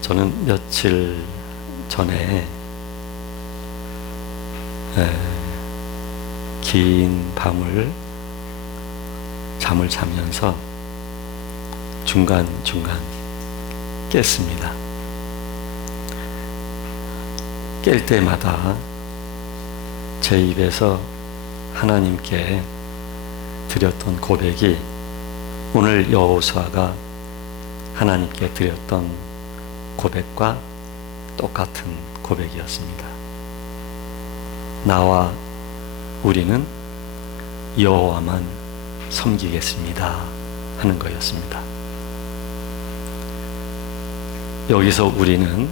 저는 며칠 전에 긴 밤을 잠을 자면서 중간중간 깼습니다. 깰 때마다 제 입에서 하나님께 드렸던 고백이 오늘 여호수아가 하나님께 드렸던 고백과 똑같은 고백이었습니다. 나와 우리는 여호와만 섬기겠습니다 하는 거였습니다. 여기서 우리는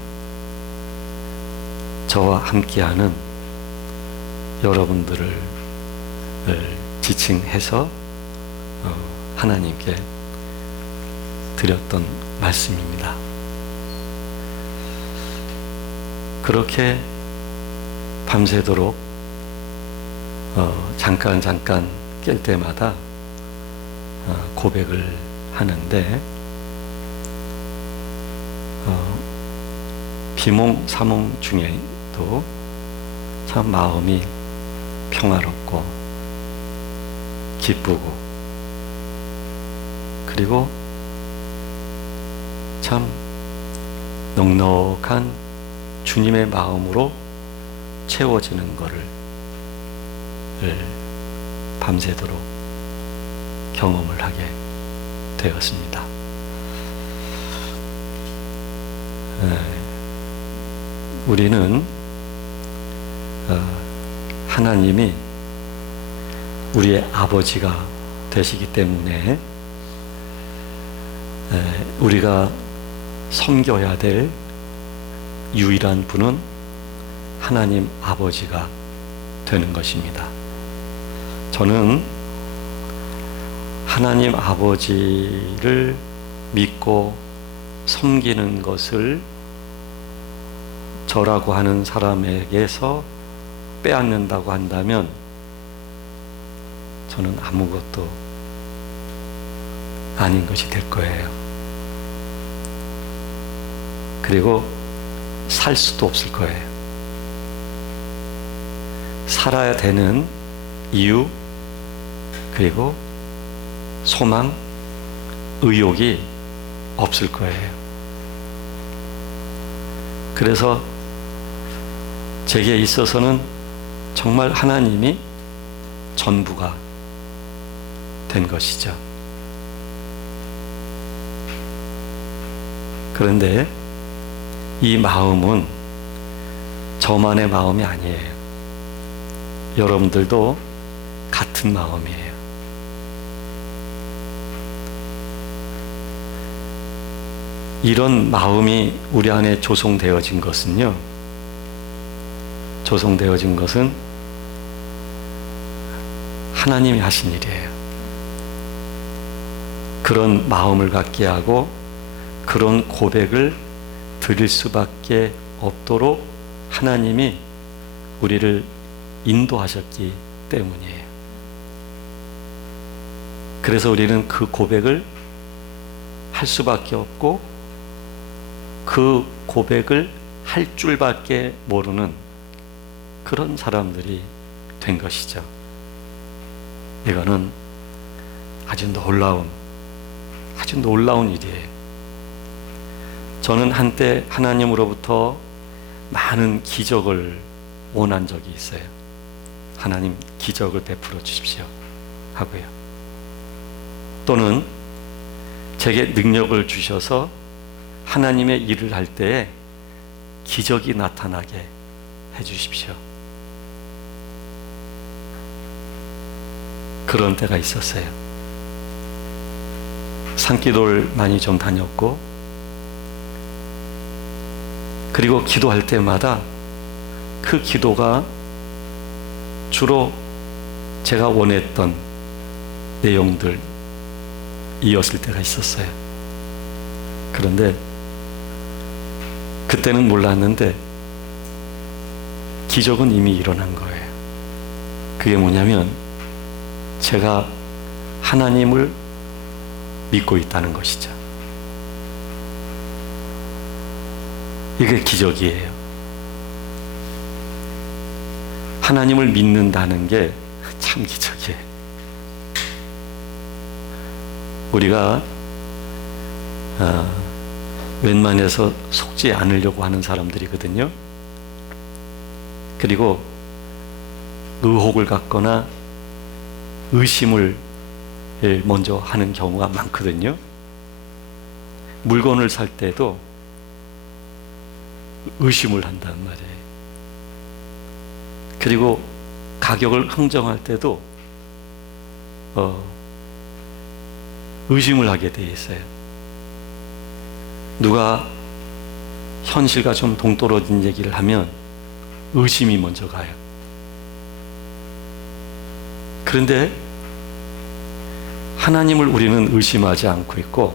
저와 함께하는 여러분들을 지칭해서 하나님께 드렸던 말씀입니다. 그렇게 밤새도록 잠깐 깰 때마다 고백을 하는데 비몽사몽 중에도 참 마음이 평화롭고 기쁘고 그리고 참 넉넉한 주님의 마음으로 채워지는 것을 밤새도록 경험을 하게 되었습니다. 우리는 하나님이 우리의 아버지가 되시기 때문에 우리가 섬겨야 될 유일한 분은 하나님 아버지가 되는 것입니다. 저는 하나님 아버지를 믿고 섬기는 것을 저라고 하는 사람에게서 빼앗는다고 한다면 저는 아무것도 아닌 것이 될 거예요. 그리고 살 수도 없을 거예요. 살아야 되는 이유, 그리고 소망, 의욕이 없을 거예요. 그래서 제게 있어서는 정말 하나님이 전부가 된 것이죠. 그런데 이 마음은 저만의 마음이 아니에요. 여러분들도 같은 마음이에요. 이런 마음이 우리 안에 조성되어진 것은 하나님이 하신 일이에요. 그런 마음을 갖게 하고 그런 고백을 드릴 수밖에 없도록 하나님이 우리를 인도하셨기 때문이에요. 그래서 우리는 그 고백을 할 수밖에 없고 그 고백을 할 줄밖에 모르는 그런 사람들이 된 것이죠. 이거는 아주 놀라운 일이에요. 저는 한때 하나님으로부터 많은 기적을 원한 적이 있어요. 하나님 기적을 베풀어 주십시오 하고요. 또는 제게 능력을 주셔서 하나님의 일을 할 때에 기적이 나타나게 해주십시오. 그런 때가 있었어요. 산기도를 많이 좀 다녔고 그리고 기도할 때마다 그 기도가 주로 제가 원했던 내용들이었을 때가 있었어요. 그런데 그때는 몰랐는데 기적은 이미 일어난 거예요. 그게 뭐냐면 제가 하나님을 믿고 있다는 것이죠. 이게 기적이에요. 하나님을 믿는다는 게 참 기적이에요. 우리가 웬만해서 속지 않으려고 하는 사람들이거든요. 그리고 의혹을 갖거나 의심을 먼저 하는 경우가 많거든요. 물건을 살 때도 의심을 한단 말이에요. 그리고 가격을 흥정할 때도 의심을 하게 돼 있어요. 누가 현실과 좀 동떨어진 얘기를 하면 의심이 먼저 가요. 그런데 하나님을 우리는 의심하지 않고 있고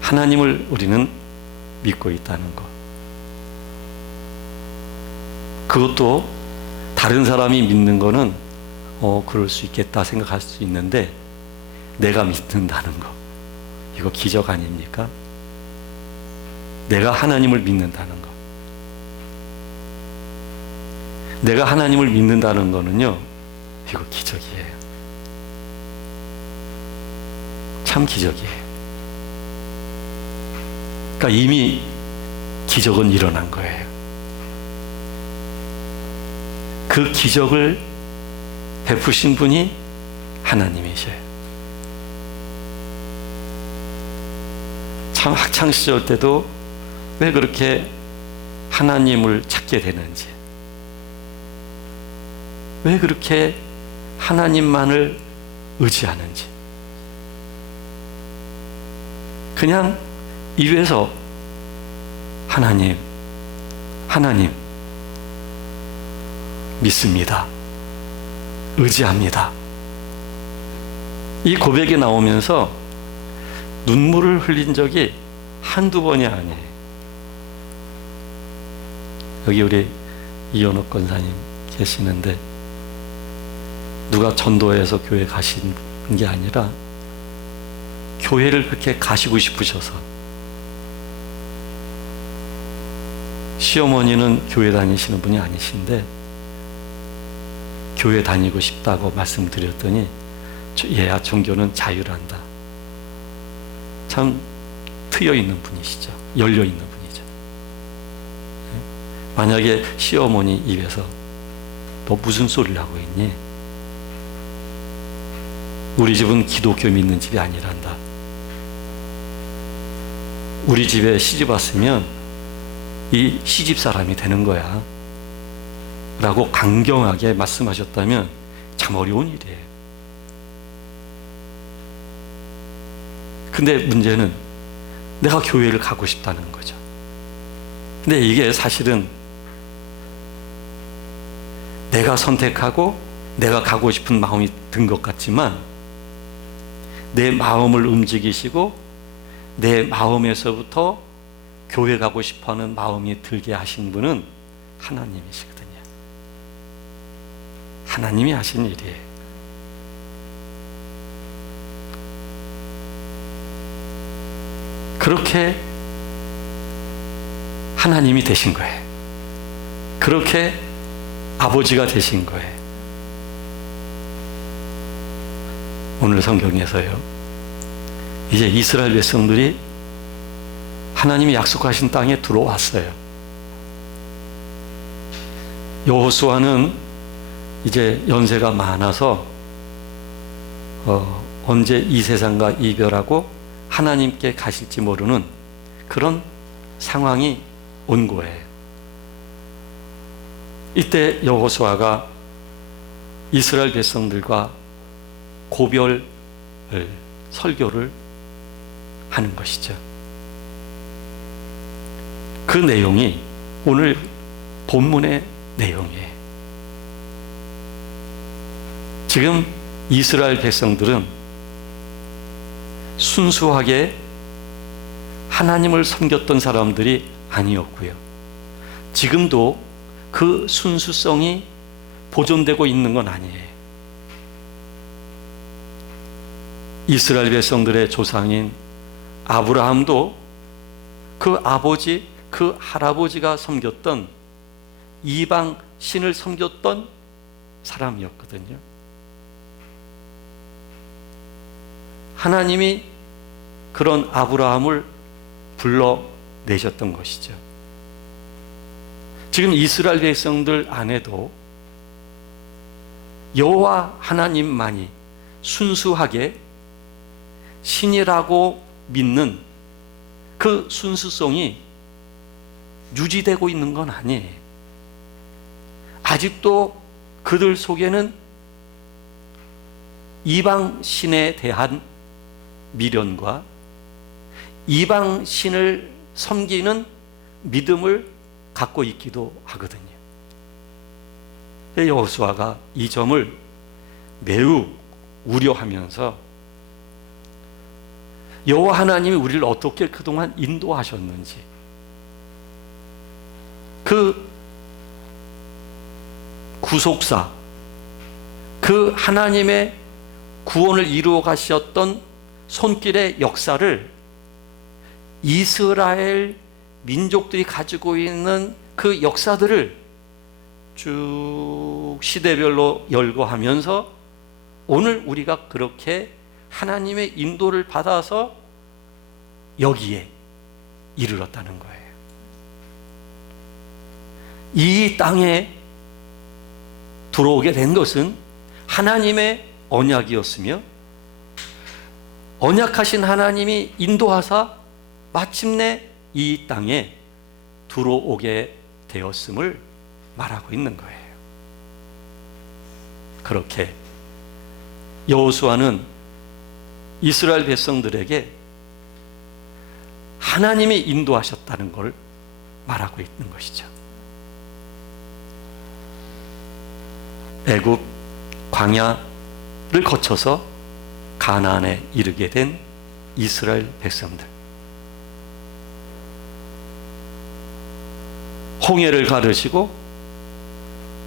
하나님을 우리는 믿고 있다는 것. 그것도 다른 사람이 믿는 거는 그럴 수 있겠다 생각할 수 있는데 내가 믿는다는 거, 이거 기적 아닙니까? 내가 하나님을 믿는다는 거. 내가 하나님을 믿는다는 거는요, 이거 기적이에요. 참 기적이에요. 그러니까 이미 기적은 일어난 거예요. 그 기적을 베푸신 분이 하나님이셔요. 참 학창시절 때도 왜 그렇게 하나님을 찾게 되는지, 왜 그렇게 하나님만을 의지하는지, 그냥 입에서 하나님, 하나님 믿습니다, 의지합니다, 이 고백이 나오면서 눈물을 흘린 적이 한두 번이 아니에요. 여기 우리 이현옥 권사님 계시는데 누가 전도해서 교회 가신 게 아니라 교회를 그렇게 가시고 싶으셔서, 시어머니는 교회 다니시는 분이 아니신데 교회 다니고 싶다고 말씀드렸더니 얘야 종교는 자유란다. 참 트여있는 분이시죠. 열려있는 분이죠. 만약에 시어머니 입에서 너 무슨 소리를 하고 있니? 우리 집은 기독교 믿는 집이 아니란다. 우리 집에 시집 왔으면 이 시집 사람이 되는 거야 라고 강경하게 말씀하셨다면 참 어려운 일이에요. 근데 문제는 내가 교회를 가고 싶다는 거죠. 근데 이게 사실은 내가 선택하고 내가 가고 싶은 마음이 든 것 같지만 내 마음을 움직이시고 내 마음에서부터 교회 가고 싶어하는 마음이 들게 하신 분은 하나님이시거든요. 하나님이 하신 일이에요. 그렇게 하나님이 되신 거예요. 그렇게 아버지가 되신 거예요. 오늘 성경에서요, 이제 이스라엘 백성들이 하나님이 약속하신 땅에 들어왔어요. 여호수아는 이제 연세가 많아서 언제 이 세상과 이별하고 하나님께 가실지 모르는 그런 상황이 온 거예요. 이때 여호수아가 이스라엘 백성들과 고별 설교를 하는 것이죠. 그 내용이 오늘 본문의 내용이에요. 지금 이스라엘 백성들은 순수하게 하나님을 섬겼던 사람들이 아니었고요. 지금도 그 순수성이 보존되고 있는 건 아니에요. 이스라엘 백성들의 조상인 아브라함도 그 아버지, 그 그 할아버지가 섬겼던 이방 신을 섬겼던 사람이었거든요. 하나님이 그런 아브라함을 불러내셨던 것이죠. 지금 이스라엘 백성들 안에도 여호와 하나님만이 순수하게 신이라고 믿는 그 순수성이 유지되고 있는 건 아니에요. 아직도 그들 속에는 이방 신에 대한 미련과 이방 신을 섬기는 믿음을 갖고 있기도 하거든요. 여호수아가 이 점을 매우 우려하면서 여호와 하나님이 우리를 어떻게 그동안 인도하셨는지, 그 구속사, 그 하나님의 구원을 이루어 가셨던 손길의 역사를 이스라엘 민족들이 가지고 있는 그 역사들을 쭉 시대별로 열거하면서 오늘 우리가 그렇게 하나님의 인도를 받아서 여기에 이르렀다는 거예요. 이 땅에 들어오게 된 것은 하나님의 언약이었으며, 언약하신 하나님이 인도하사 마침내 이 땅에 들어오게 되었음을 말하고 있는 거예요. 그렇게 여호수아는 이스라엘 백성들에게 하나님이 인도하셨다는 걸 말하고 있는 것이죠. 애굽 광야를 거쳐서 가나안에 이르게 된 이스라엘 백성들, 홍해를 가르시고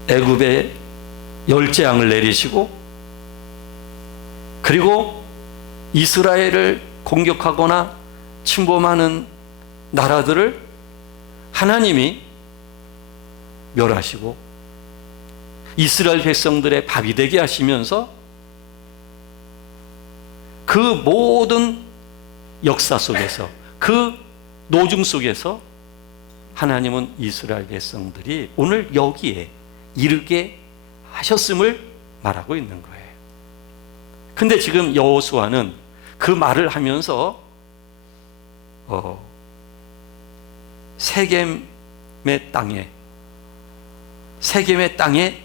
애굽에 열재앙을 내리시고, 그리고 이스라엘을 공격하거나 침범하는 나라들을 하나님이 멸하시고 이스라엘 백성들의 밥이 되게 하시면서 그 모든 역사 속에서, 그 노중 속에서 하나님은 이스라엘 백성들이 오늘 여기에 이르게 하셨음을 말하고 있는 거예요. 근데 지금 여호수아는 그 말을 하면서 세겜의 땅에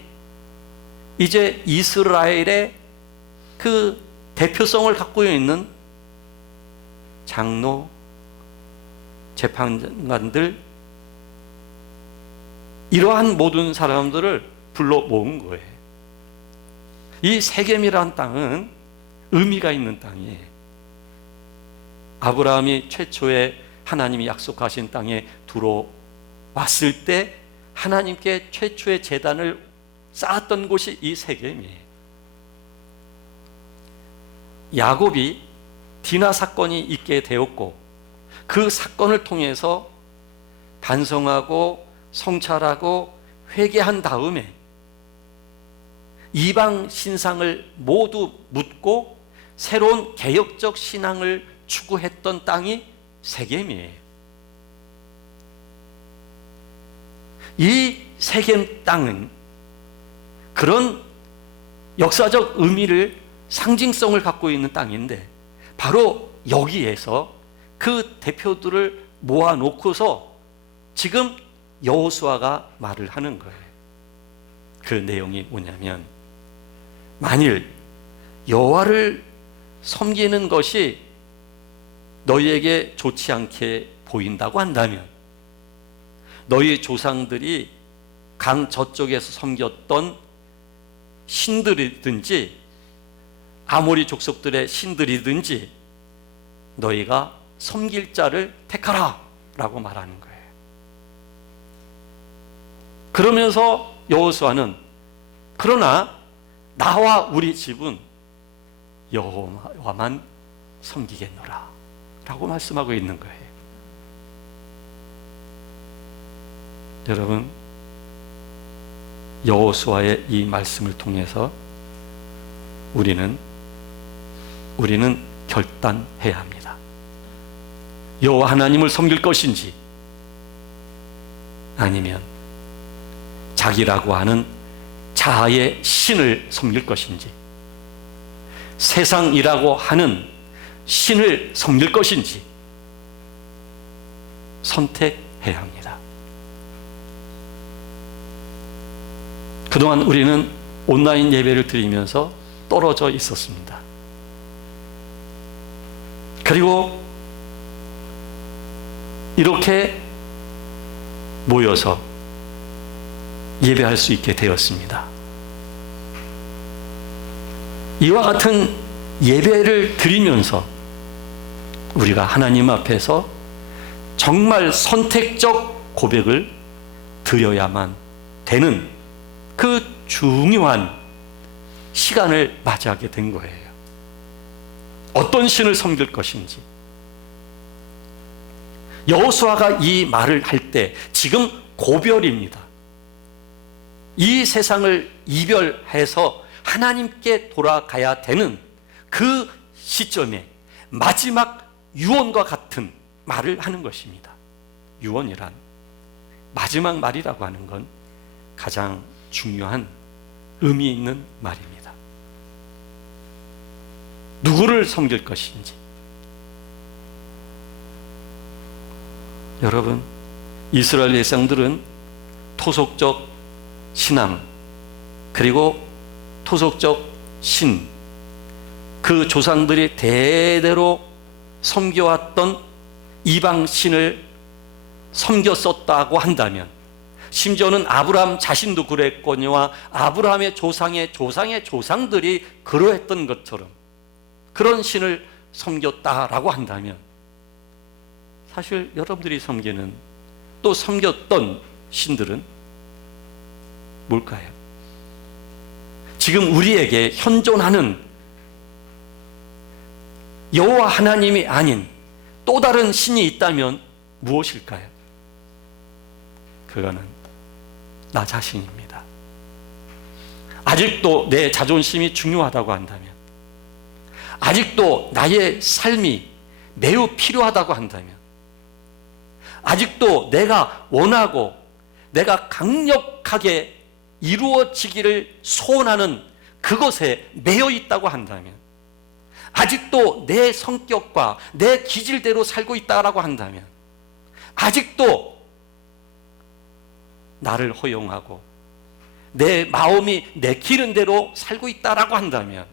이제 이스라엘의 그 대표성을 갖고 있는 장로, 재판관들, 이러한 모든 사람들을 불러 모은 거예요. 이 세겜이라는 땅은 의미가 있는 땅이에요. 아브라함이 최초에 하나님이 약속하신 땅에 들어왔을 때 하나님께 최초의 제단을 쌓았던 곳이 이 세겜이에요. 야곱이 디나 사건이 있게 되었고, 그 사건을 통해서 반성하고 성찰하고 회개한 다음에 이방 신상을 모두 묻고 새로운 개혁적 신앙을 추구했던 땅이 세겜이에요. 이 세겜 땅은 그런 역사적 의미를, 상징성을 갖고 있는 땅인데, 바로 여기에서 그 대표들을 모아놓고서 지금 여호수아가 말을 하는 거예요. 그 내용이 뭐냐면, 만일 여호와를 섬기는 것이 너희에게 좋지 않게 보인다고 한다면, 너희 조상들이 강 저쪽에서 섬겼던 신들이든지 아모리 족속들의 신들이든지 너희가 섬길 자를 택하라 라고 말하는 거예요. 그러면서 여호수아는 그러나 나와 우리 집은 여호와만 섬기겠노라 라고 말씀하고 있는 거예요. 여러분, 여호수아의 이 말씀을 통해서 우리는 결단해야 합니다. 여호와 하나님을 섬길 것인지, 아니면 자기라고 하는 자아의 신을 섬길 것인지, 세상이라고 하는 신을 섬길 것인지 선택해야 합니다. 그동안 우리는 온라인 예배를 드리면서 떨어져 있었습니다. 그리고 이렇게 모여서 예배할 수 있게 되었습니다. 이와 같은 예배를 드리면서 우리가 하나님 앞에서 정말 선택적 고백을 드려야만 되는 그 중요한 시간을 맞이하게 된 거예요. 어떤 신을 섬길 것인지. 여호수아가 이 말을 할 때 지금 고별입니다. 이 세상을 이별해서 하나님께 돌아가야 되는 그 시점에 마지막 유언과 같은 말을 하는 것입니다. 유언이란 마지막 말이라고 하는 건 가장 중요한 의미 있는 말입니다. 누구를 섬길 것인지. 여러분, 이스라엘 백성들은 토속적 신앙, 그리고 토속적 신, 그 조상들이 대대로 섬겨왔던 이방신을 섬겼었다고 한다면, 심지어는 아브라함 자신도 그랬거니와 아브라함의 조상의 조상의 조상들이 그러했던 것처럼 그런 신을 섬겼다라고 한다면, 사실 여러분들이 섬기는, 또 섬겼던 신들은 뭘까요? 지금 우리에게 현존하는 여호와 하나님이 아닌 또 다른 신이 있다면 무엇일까요? 그거는 나 자신입니다. 아직도 내 자존심이 중요하다고 한다면, 아직도 나의 삶이 매우 필요하다고 한다면, 아직도 내가 원하고 내가 강력하게 이루어지기를 소원하는 그것에 매여 있다고 한다면, 아직도 내 성격과 내 기질대로 살고 있다고 한다면, 아직도 나를 허용하고 내 마음이 내키는 대로 살고 있다고 한다면,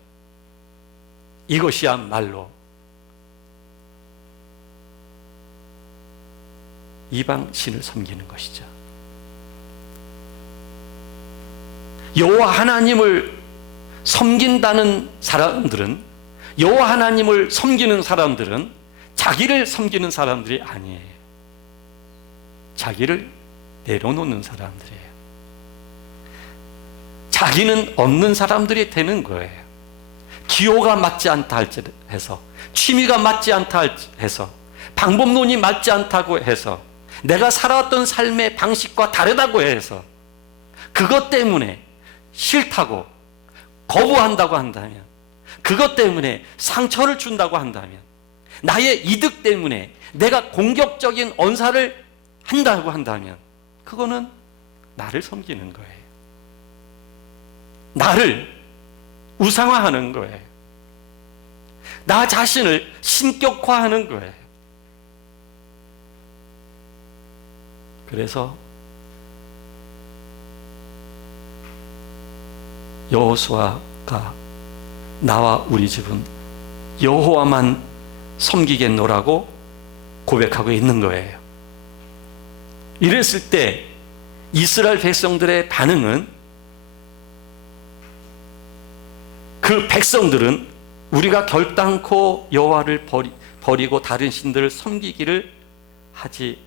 이것이야말로 이방신을 섬기는 것이죠. 여호와 하나님을 섬긴다는 사람들은, 여호와 하나님을 섬기는 사람들은 자기를 섬기는 사람들이 아니에요. 자기를 내려놓는 사람들이에요. 자기는 없는 사람들이 되는 거예요. 기호가 맞지 않다 해서, 취미가 맞지 않다 해서, 방법론이 맞지 않다고 해서, 내가 살아왔던 삶의 방식과 다르다고 해서 그것 때문에 싫다고 거부한다고 한다면, 그것 때문에 상처를 준다고 한다면, 나의 이득 때문에 내가 공격적인 언사를 한다고 한다면, 그거는 나를 섬기는 거예요. 나를 우상화하는 거예요. 나 자신을 신격화하는 거예요. 그래서 여호수아가 나와 우리 집은 여호와만 섬기겠노라고 고백하고 있는 거예요. 이랬을 때 이스라엘 백성들의 반응은, 그 백성들은 우리가 결단코 여호와를 버리고 다른 신들을 섬기기를 하지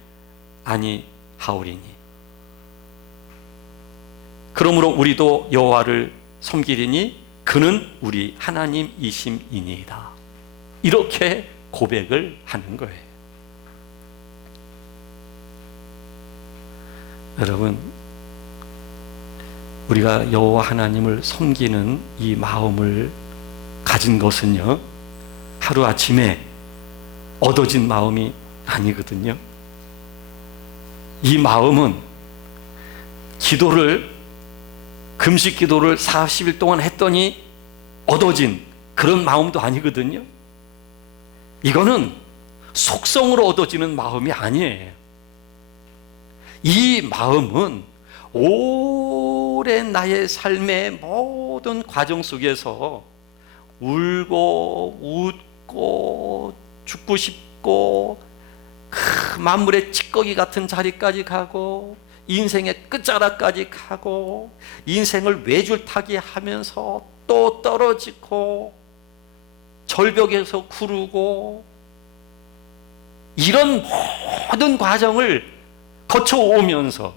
아니하오리니, 그러므로 우리도 여호와를 섬기리니 그는 우리 하나님이심이니이다. 이렇게 고백을 하는 거예요. 여러분, 우리가 여호와 하나님을 섬기는 이 마음을 가진 것은요, 하루아침에 얻어진 마음이 아니거든요. 이 마음은 금식 기도를 40일 동안 했더니 얻어진 그런 마음도 아니거든요. 이거는 속성으로 얻어지는 마음이 아니에요. 이 마음은 오랜 나의 삶의 모든 과정 속에서 울고 웃고 죽고 싶고 그 만물의 찌꺼기 같은 자리까지 가고 인생의 끝자락까지 가고 인생을 외줄타기 하면서 또 떨어지고 절벽에서 구르고 이런 모든 과정을 거쳐오면서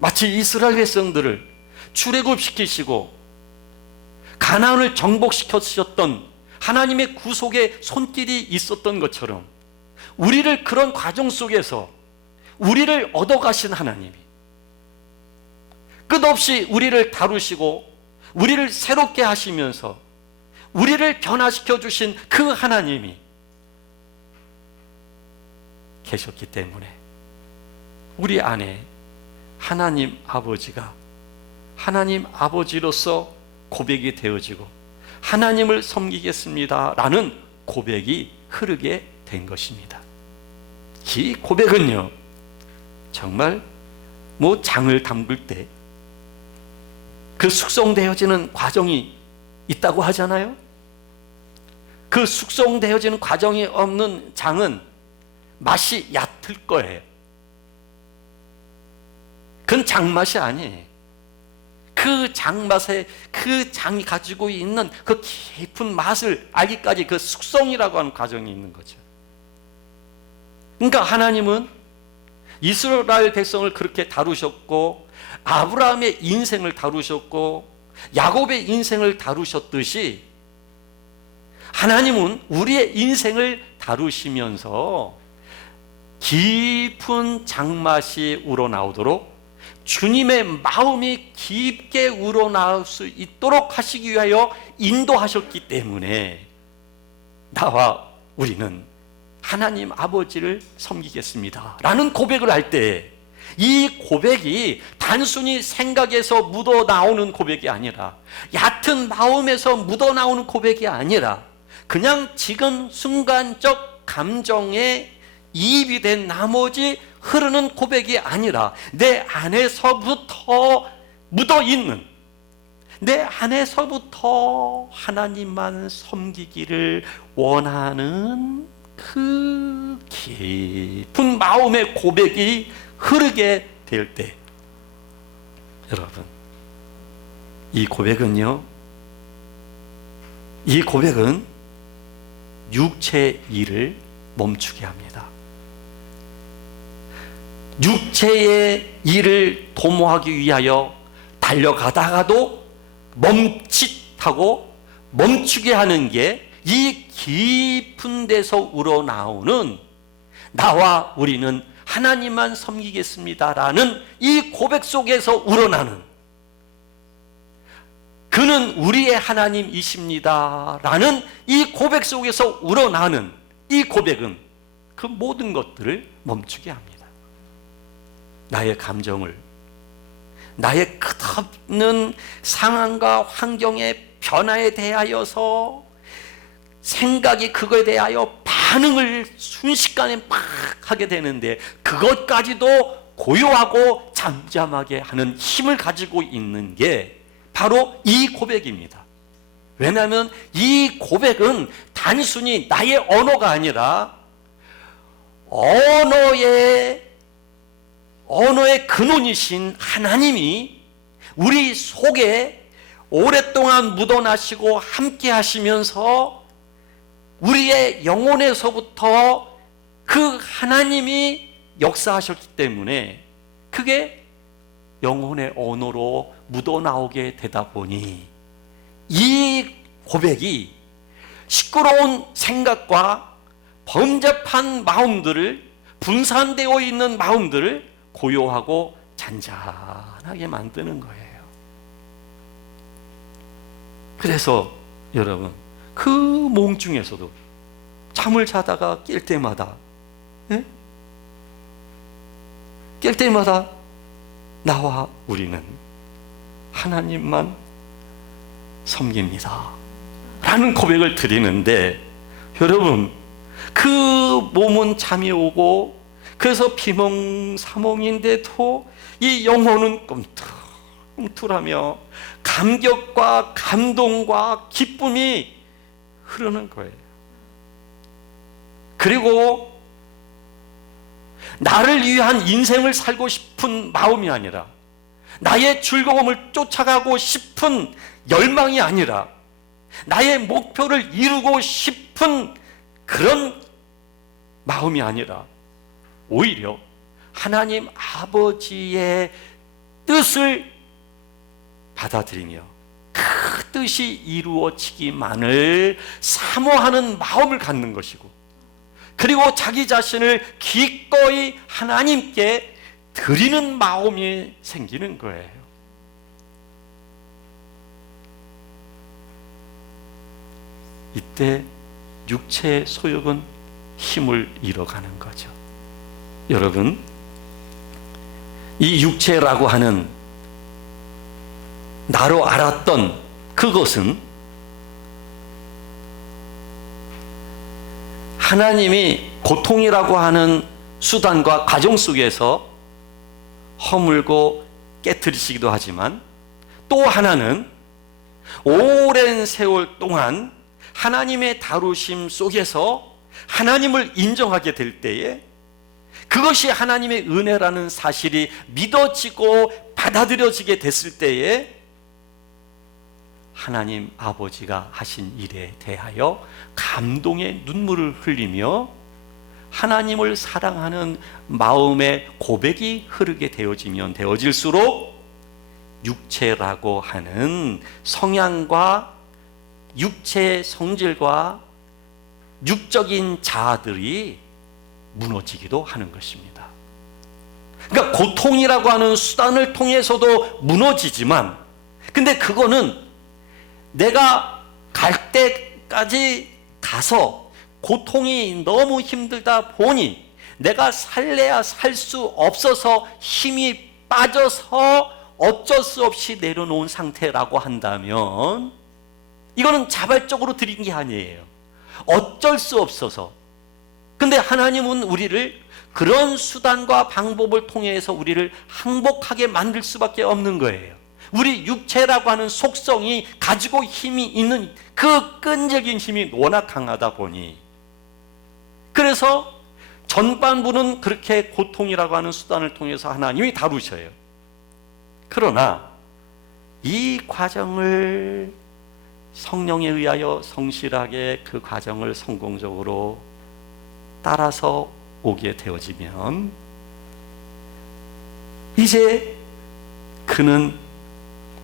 마치 이스라엘 백성들을 출애굽시키시고 가나안을 정복시켰던 하나님의 구속의 손길이 있었던 것처럼 우리를 그런 과정 속에서 우리를 얻어가신 하나님이 끝없이 우리를 다루시고 우리를 새롭게 하시면서 우리를 변화시켜 주신 그 하나님이 계셨기 때문에 우리 안에 하나님 아버지가 하나님 아버지로서 고백이 되어지고 하나님을 섬기겠습니다 라는 고백이 흐르게 된 것입니다. 이 고백은요, 정말 장을 담글 때 그 숙성되어지는 과정이 있다고 하잖아요. 그 숙성되어지는 과정이 없는 장은 맛이 얕을 거예요. 그건 장맛이 아니에요. 그 장맛에 그 장이 가지고 있는 그 깊은 맛을 알기까지 그 숙성이라고 하는 과정이 있는 거죠. 그러니까 하나님은 이스라엘 백성을 그렇게 다루셨고 아브라함의 인생을 다루셨고 야곱의 인생을 다루셨듯이 하나님은 우리의 인생을 다루시면서 깊은 장맛이 우러나오도록 주님의 마음이 깊게 우러나올 수 있도록 하시기 위하여 인도하셨기 때문에 나와 우리는 하나님 아버지를 섬기겠습니다 라는 고백을 할 때 이 고백이 단순히 생각에서 묻어나오는 고백이 아니라 얕은 마음에서 묻어나오는 고백이 아니라 그냥 지금 순간적 감정에 이입이 된 나머지 흐르는 고백이 아니라 내 안에서부터 묻어있는 내 안에서부터 하나님만 섬기기를 원하는 그 깊은 마음의 고백이 흐르게 될 때 여러분, 이 고백은 육체의 일을 멈추게 합니다. 육체의 일을 도모하기 위하여 달려가다가도 멈칫하고 멈추게 하는 게 이 깊은 데서 우러나오는 나와 우리는 하나님만 섬기겠습니다라는 이 고백 속에서 우러나는 그는 우리의 하나님이십니다라는 이 고백 속에서 우러나는 이 고백은 그 모든 것들을 멈추게 합니다. 나의 감정을, 나의 끝없는 상황과 환경의 변화에 대하여서 생각이 그거에 대하여 반응을 순식간에 막 하게 되는데 그것까지도 고요하고 잠잠하게 하는 힘을 가지고 있는 게 바로 이 고백입니다. 왜냐하면 이 고백은 단순히 나의 언어가 아니라 언어의 근원이신 하나님이 우리 속에 오랫동안 묻어나시고 함께 하시면서 우리의 영혼에서부터 그 하나님이 역사하셨기 때문에 그게 영혼의 언어로 묻어나오게 되다 보니 이 고백이 시끄러운 생각과 범접한 마음들을, 분산되어 있는 마음들을 고요하고 잔잔하게 만드는 거예요. 그래서 여러분, 그 몽 중에서도 잠을 자다가 깰 때마다, 예? 깰 때마다 나와 우리는 하나님만 섬깁니다 라는 고백을 드리는데, 여러분, 그 몸은 잠이 오고 그래서 비몽사몽인데도 이 영혼은 꿈틀꿈틀하며 감격과 감동과 기쁨이 흐르는 거예요. 그리고 나를 위한 인생을 살고 싶은 마음이 아니라, 나의 즐거움을 쫓아가고 싶은 열망이 아니라, 나의 목표를 이루고 싶은 그런 마음이 아니라, 오히려 하나님 아버지의 뜻을 받아들이며 그 뜻이 이루어지기만을 사모하는 마음을 갖는 것이고, 그리고 자기 자신을 기꺼이 하나님께 드리는 마음이 생기는 거예요. 이때 육체의 소욕은 힘을 잃어가는 거죠. 여러분, 이 육체라고 하는 나로 알았던 그것은 하나님이 고통이라고 하는 수단과 과정 속에서 허물고 깨트리시기도 하지만, 또 하나는 오랜 세월 동안 하나님의 다루심 속에서 하나님을 인정하게 될 때에, 그것이 하나님의 은혜라는 사실이 믿어지고 받아들여지게 됐을 때에, 하나님 아버지가 하신 일에 대하여 감동의 눈물을 흘리며 하나님을 사랑하는 마음의 고백이 흐르게 되어지면 되어질수록, 육체라고 하는 성향과 육체의 성질과 육적인 자아들이 무너지기도 하는 것입니다. 그러니까 고통이라고 하는 수단을 통해서도 무너지지만, 근데 그거는 내가 갈 때까지 가서 고통이 너무 힘들다 보니 내가 살래야 살 수 없어서 힘이 빠져서 어쩔 수 없이 내려놓은 상태라고 한다면, 이거는 자발적으로 드린 게 아니에요. 어쩔 수 없어서. 근데 하나님은 우리를 그런 수단과 방법을 통해서 우리를 항복하게 만들 수밖에 없는 거예요. 우리 육체라고 하는 속성이 가지고 힘이 있는 그 끈질긴 힘이 워낙 강하다 보니, 그래서 전반부는 그렇게 고통이라고 하는 수단을 통해서 하나님이 다루셔요. 그러나 이 과정을 성령에 의하여 성실하게 그 과정을 성공적으로 따라서 오게 되어지면, 이제 그는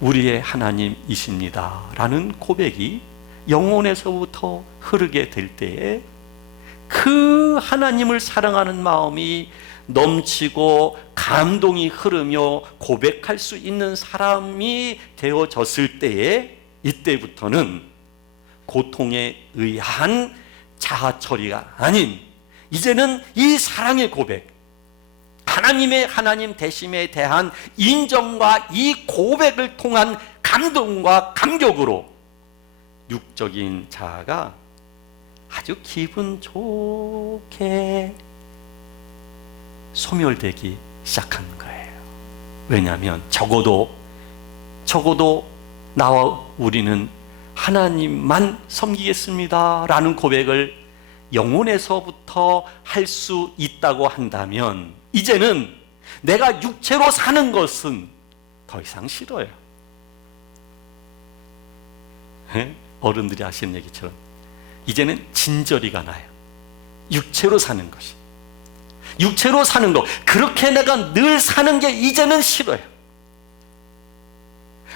우리의 하나님이십니다 라는 고백이 영혼에서부터 흐르게 될 때에, 그 하나님을 사랑하는 마음이 넘치고 감동이 흐르며 고백할 수 있는 사람이 되어졌을 때에, 이때부터는 고통에 의한 자아 처리가 아닌, 이제는 이 사랑의 고백, 하나님의 하나님 되심에 대한 인정과 이 고백을 통한 감동과 감격으로 육적인 자아가 아주 기분 좋게 소멸되기 시작한 거예요. 왜냐하면 적어도 나와 우리는 하나님만 섬기겠습니다 라는 고백을 영혼에서부터 할 수 있다고 한다면, 이제는 내가 육체로 사는 것은 더 이상 싫어요. 어른들이 하시는 얘기처럼 이제는 진저리가 나요. 육체로 사는 것이, 육체로 사는 것, 그렇게 내가 늘 사는 게 이제는 싫어요.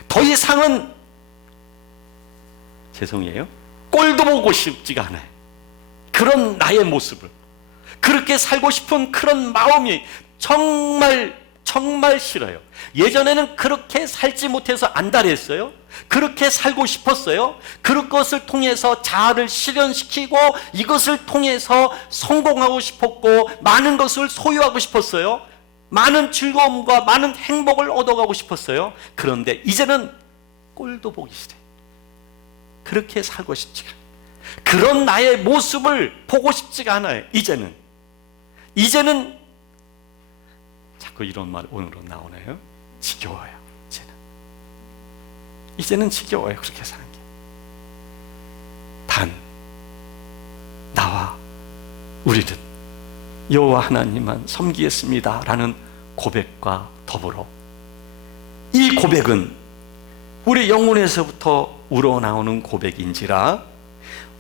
더 이상은, 죄송해요, 꼴도 보고 싶지가 않아요. 그런 나의 모습을, 그렇게 살고 싶은 그런 마음이 정말 정말 싫어요. 예전에는 그렇게 살지 못해서 안달했어요. 그렇게 살고 싶었어요. 그것을 통해서 자아를 실현시키고 이것을 통해서 성공하고 싶었고 많은 것을 소유하고 싶었어요. 많은 즐거움과 많은 행복을 얻어가고 싶었어요. 그런데 이제는 꼴도 보기 싫어요. 그렇게 살고 싶지가 않아요. 그런 나의 모습을 보고 싶지가 않아요. 이제는 자꾸 이런 말 오늘은 나오네요. 지겨워요. 이제는 지겨워요. 그렇게 사는 게. 단 나와 우리는 여호와 하나님만 섬기겠습니다 라는 고백과 더불어 이 고백은 우리 영혼에서부터 우러나오는 고백인지라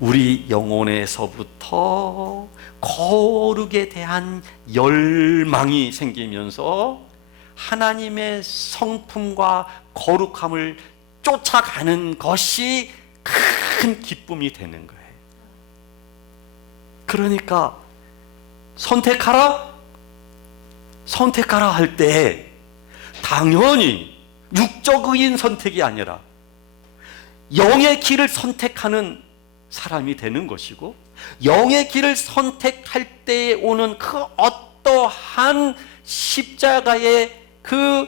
우리 영혼에서부터 거룩에 대한 열망이 생기면서 하나님의 성품과 거룩함을 쫓아가는 것이 큰 기쁨이 되는 거예요. 그러니까 선택하라 할 때 당연히 육적인 선택이 아니라 영의 길을 선택하는 사람이 되는 것이고, 영의 길을 선택할 때에 오는 그 어떠한 십자가의 그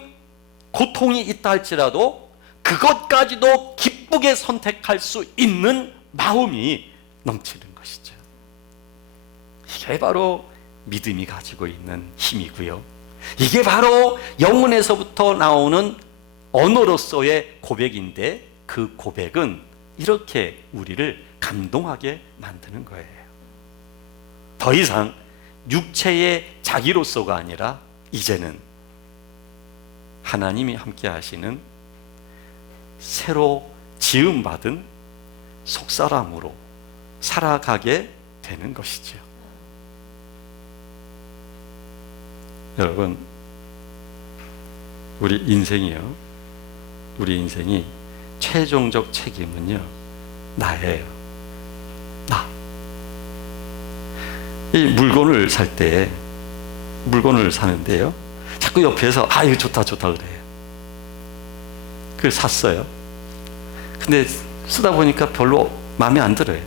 고통이 있다 할지라도 그것까지도 기쁘게 선택할 수 있는 마음이 넘치는 것이죠. 이게 바로 믿음이 가지고 있는 힘이고요. 이게 바로 영혼에서부터 나오는 언어로서의 고백인데, 그 고백은 이렇게 우리를 감동하게 만드는 거예요. 더 이상 육체의 자기로서가 아니라 이제는 하나님이 함께 하시는 새로 지음받은 속사람으로 살아가게 되는 것이죠. 여러분, 우리 인생이 최종적 책임은요, 나예요. 이 물건을 사는데요, 자꾸 옆에서 이거 좋다 그래요. 그걸 샀어요. 근데 쓰다 보니까 별로 마음에 안 들어요.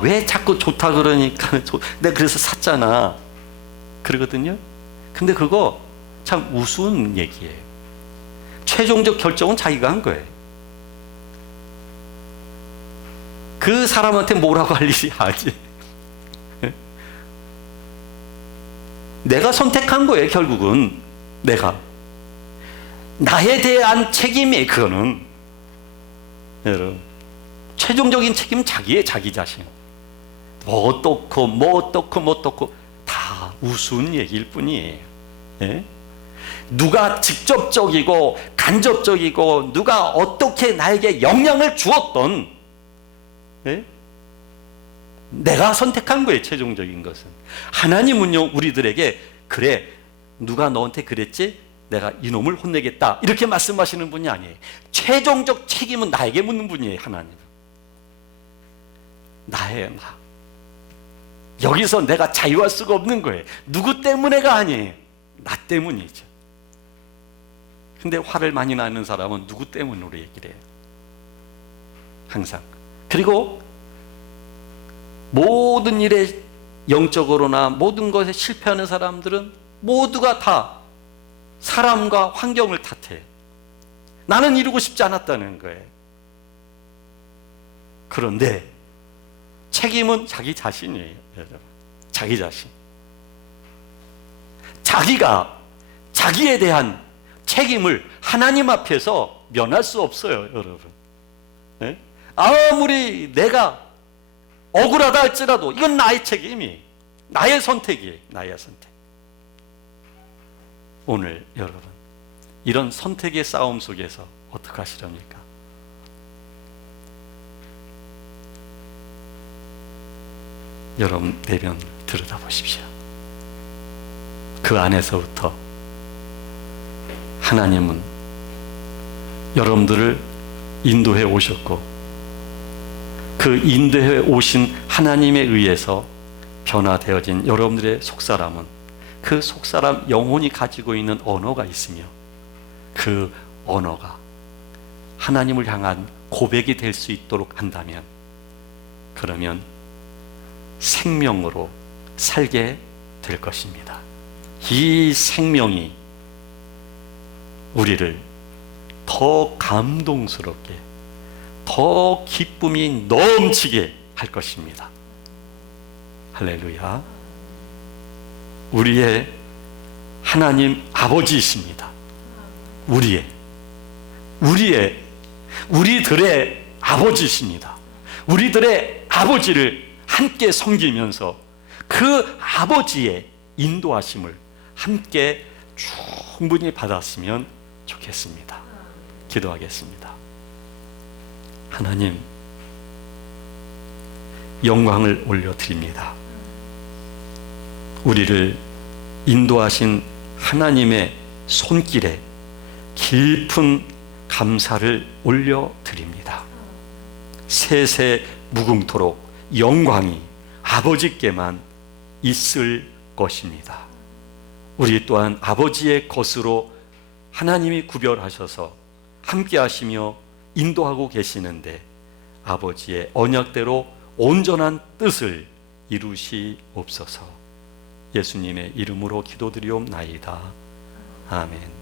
왜 자꾸 좋다 그러니까 내가 그래서 샀잖아 그러거든요. 근데 그거 참 우스운 얘기예요. 최종적 결정은 자기가 한 거예요. 그 사람한테 뭐라고 할 일이 하지. 내가 선택한 거예요. 결국은 나에 대한 책임이, 그거는 여러분, 최종적인 책임은 자기의 자기 자신. 뭐 어떻고 다 우스운 얘기일 뿐이에요. 예? 누가 직접적이고 간접적이고 누가 어떻게 나에게 영향을 주었던, 예? 내가 선택한 거예요. 최종적인 것은. 하나님은요, 우리들에게 그래, 누가 너한테 그랬지? 내가 이놈을 혼내겠다 이렇게 말씀하시는 분이 아니에요. 최종적 책임은 나에게 묻는 분이에요. 하나님. 나예요. 나. 여기서 내가 자유할 수가 없는 거예요. 누구 때문에가 아니에요. 나 때문이죠. 근데 화를 많이 나는 사람은 누구 때문으로 얘기를 해요. 항상. 그리고 모든 일에 영적으로나 모든 것에 실패하는 사람들은 모두가 다 사람과 환경을 탓해요. 나는 이루고 싶지 않았다는 거예요. 그런데 책임은 자기 자신이에요. 여러분, 자기 자신. 자기가 자기에 대한 책임을 하나님 앞에서 면할 수 없어요. 여러분, 네? 아무리 내가 억울하다 할지라도 이건 나의 책임이, 나의 선택이에요. 나의 선택. 오늘 여러분, 이런 선택의 싸움 속에서 어떻게 하시렵니까? 여러분 내면 들여다보십시오. 그 안에서부터 하나님은 여러분들을 인도해 오셨고, 그 인도해 오신 하나님에 의해서 변화되어진 여러분들의 속사람은 그 속사람 영혼이 가지고 있는 언어가 있으며 그 언어가 하나님을 향한 고백이 될 수 있도록 한다면, 그러면 생명으로 살게 될 것입니다. 이 생명이 우리를 더 감동스럽게, 더 기쁨이 넘치게 할 것입니다. 할렐루야. 우리의 하나님 아버지이십니다. 우리들의 아버지이십니다. 우리들의 아버지를 함께 섬기면서 그 아버지의 인도하심을 함께 충분히 받았으면 좋겠습니다. 기도하겠습니다. 하나님, 영광을 올려드립니다. 우리를 인도하신 하나님의 손길에 깊은 감사를 올려드립니다. 세세 무궁토록 영광이 아버지께만 있을 것입니다. 우리 또한 아버지의 것으로 하나님이 구별하셔서 함께 하시며 인도하고 계시는데, 아버지의 언약대로 온전한 뜻을 이루시옵소서. 예수님의 이름으로 기도드리옵나이다. 아멘.